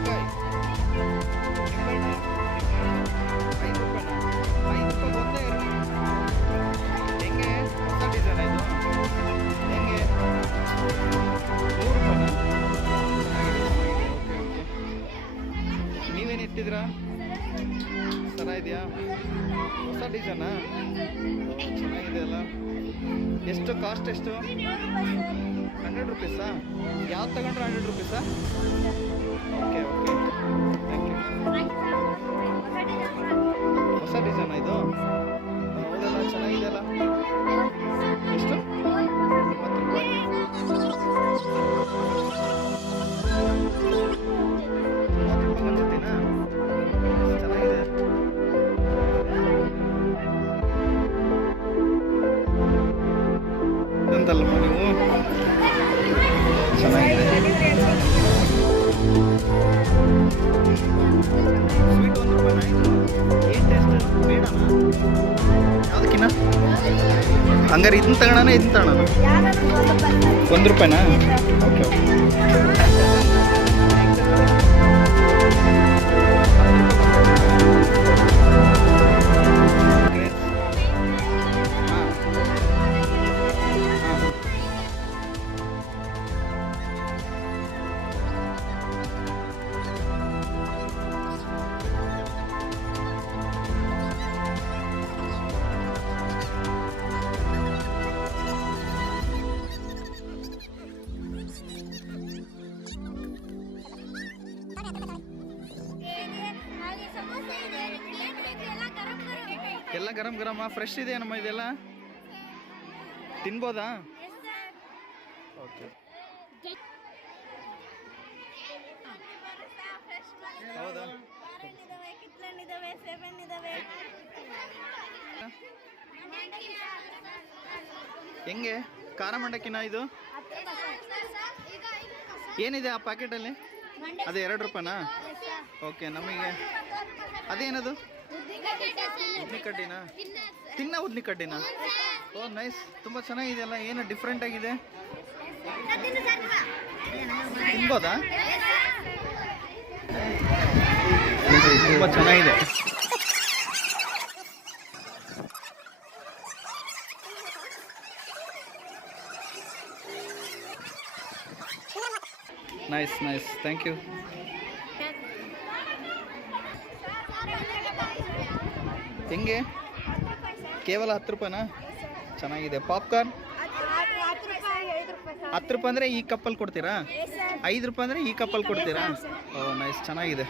ನಿಂಬೆಕಾಯಿ ನಿಂಬೆಹಣ್ಣು 5 ರೂಪಾಯಿನಾ? 5 ರೂಪಾಯಿ ಒಂದೇ ಹೆಂಗೆ? ಹೊಸ ಡಿಸೈನ್ ಇದು ಹೆಂಗೆ? 3 ರೂಪಾಯಿನಾ? Okay okay. ನೀವೇನು ಇಟ್ಟಿದ್ದೀರಾ? ಸರ ಇದೆಯಾ? ಹೊಸ ಡಿಸೈನಾ? ಚೆನ್ನಾಗಿದೆ ಅಲ್ಲ. ಎಷ್ಟು ಕಾಸ್ಟ್ ಎಷ್ಟು? 100 ರೂಪೀಸಾ? ಯಾವ್ದು ತಗೊಂಡ್ರೆ 100 ರೂಪೀಸಾ? Okay okay thank you. ಹೊಸ ಡಿಸೈನಾ ಇದು? ಹೌದಲ್ಲ, ಚೆನ್ನಾಗಿದೆಯಲ್ಲ. ಎಷ್ಟು? 30 ರೂಪಾಯಿ. ಅನ್ಸುತ್ತೀನಾ? ಚೆನ್ನಾಗಿದೆ. ಎಂತಲ್ಲಮ್ಮ ನೀವು? ಚೆನ್ನಾಗಿದೆ. ಸ್ವೀಟ್ 1 ರೂಪಾಯಿನಾ? ಏನು ಟೇಸ್ಟ್ ಬೇಡನಾ? ಯಾವುದಕ್ಕಿನ್ನ? ಹಂಗಾರೆ ಇದನ್ನ ತಗೋಣ, ಇದನ್ನ ತಗೋಣ. 1 ರೂಪಾಯಿನಾ? Okay okay. ಎಲ್ಲ ಗರಂ ಗರಮ ಫ್ರೆಶ್ ಇದೆ ನಮ್ಮ ಇದೆಲ್ಲ ತಿನ್ಬೋದಾ? ಓಕೆ. ಹೌದಾ? ಹೆಂಗೆ ಖಾರ ಮಂಡಕ್ಕಿನ ಇದು? ಏನಿದೆ ಆ ಪ್ಯಾಕೆಟಲ್ಲಿ? ಅದು 2 ರೂಪಾಯಿನಾ? ಓಕೆ. ನಮಗೆ ಅದೇನದು? ಉದ್ನಿ ಕಡ್ಡಿನಾ? ತಿನ್ನ ಉದ್ನಿ ಕಡ್ಡಿನಾ? ಓ ನೈಸ್. ತುಂಬ ಚೆನ್ನಾಗಿದೆಯಲ್ಲ. ಏನು ಡಿಫ್ರೆಂಟ್ ಆಗಿದೆ. ತಿನ್ಬೋದಾ? ತುಂಬ ಚೆನ್ನಾಗಿದೆ. Nice nice thank you. ಹೆಂಗೆ? ಕೇವಲ 10 ರೂಪಾಯಿನಾ? ಚೆನ್ನಾಗಿದೆ. ಪಾಪ್ಕಾರ್ನ್ 10 ರೂಪಾಯಿ ಅಂದರೆ ಈ ಕಪ್ಪಲ್ಲಿ ಕೊಡ್ತೀರಾ? 5 ರೂಪಾಯಿ ಅಂದರೆ ಈ ಕಪ್ಪಲ್ಲಿ ಕೊಡ್ತೀರಾ? ಓ ನೈಸ್ ಚೆನ್ನಾಗಿದೆ.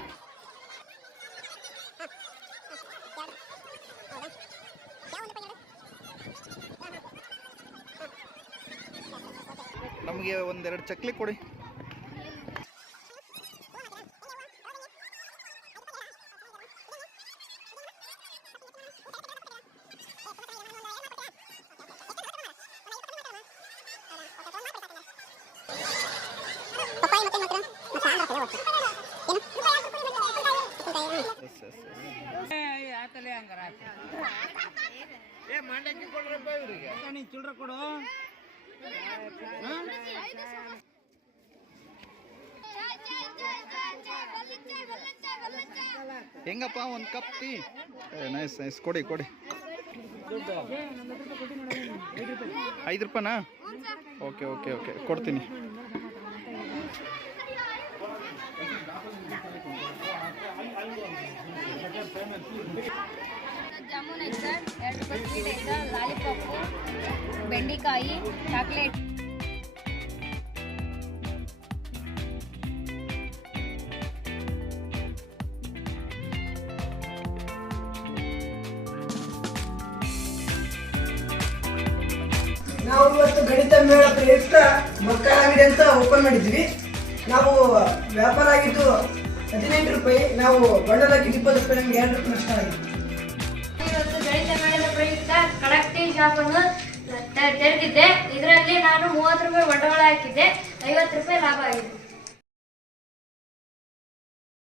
ನಮಗೆ 1-2 ಚಕ್ಲಿ ಕೊಡಿ. ಚಿಲ್ಡ್ರ ಕೊಡು. ಹೆಂಗಪ್ಪ ಒಂದು ಕಪ್ ಟೀ? ನೈಸ್ ನೈಸ್ ಕೊಡಿ ಕೊಡಿ. 5 ರೂಪಾಯಿನಾ? ಓಕೆ ಓಕೆ ಓಕೆ ಕೊಡ್ತೀನಿ. ಜಾಮೂನ್ ಐತೆ ಸರ್, 2 ರೂಪಾಯಿ ಸ್ವೀಟ್ ಐತೆ, ಲಾಲಿಪಾಪು, ಬೆಂಡೆಕಾಯಿ, ಚಾಕ್ಲೇಟ್. ನಾವು ಇವತ್ತು ಗಣಿತ ಮೇಳ ಪ್ರಯುಕ್ತ ಮಕ್ಕಳ ಅಂಗಡಿ ಅಂತ ಓಪನ್ ಮಾಡಿದ್ವಿ. ನಾವು ವ್ಯಾಪಾರ ಆಗಿದ್ದು 18 ರೂಪಾಯಿ. ನಾವು ಬಣ್ಣದ 20 ರೂಪಾಯಿ. ನಮ್ಗೆ 2 ರೂಪಾಯಿ ನಷ್ಟ ಆಗಿದೆ. ಇವತ್ತು ಗಣಿತ ಮೇಳದ ಪ್ರಯುಕ್ತ ಕಡಕ್ ಟೀ ಶಾಪ್ ಅನ್ನು ತೆರೆದಿದ್ದೆ. ಇದರಲ್ಲಿ ನಾನು 30 ರೂಪಾಯಿ ಬಂಡವಾಳ ಹಾಕಿದ್ದೆ. 50 ರೂಪಾಯಿ ಲಾಭ ಆಗಿದೆ.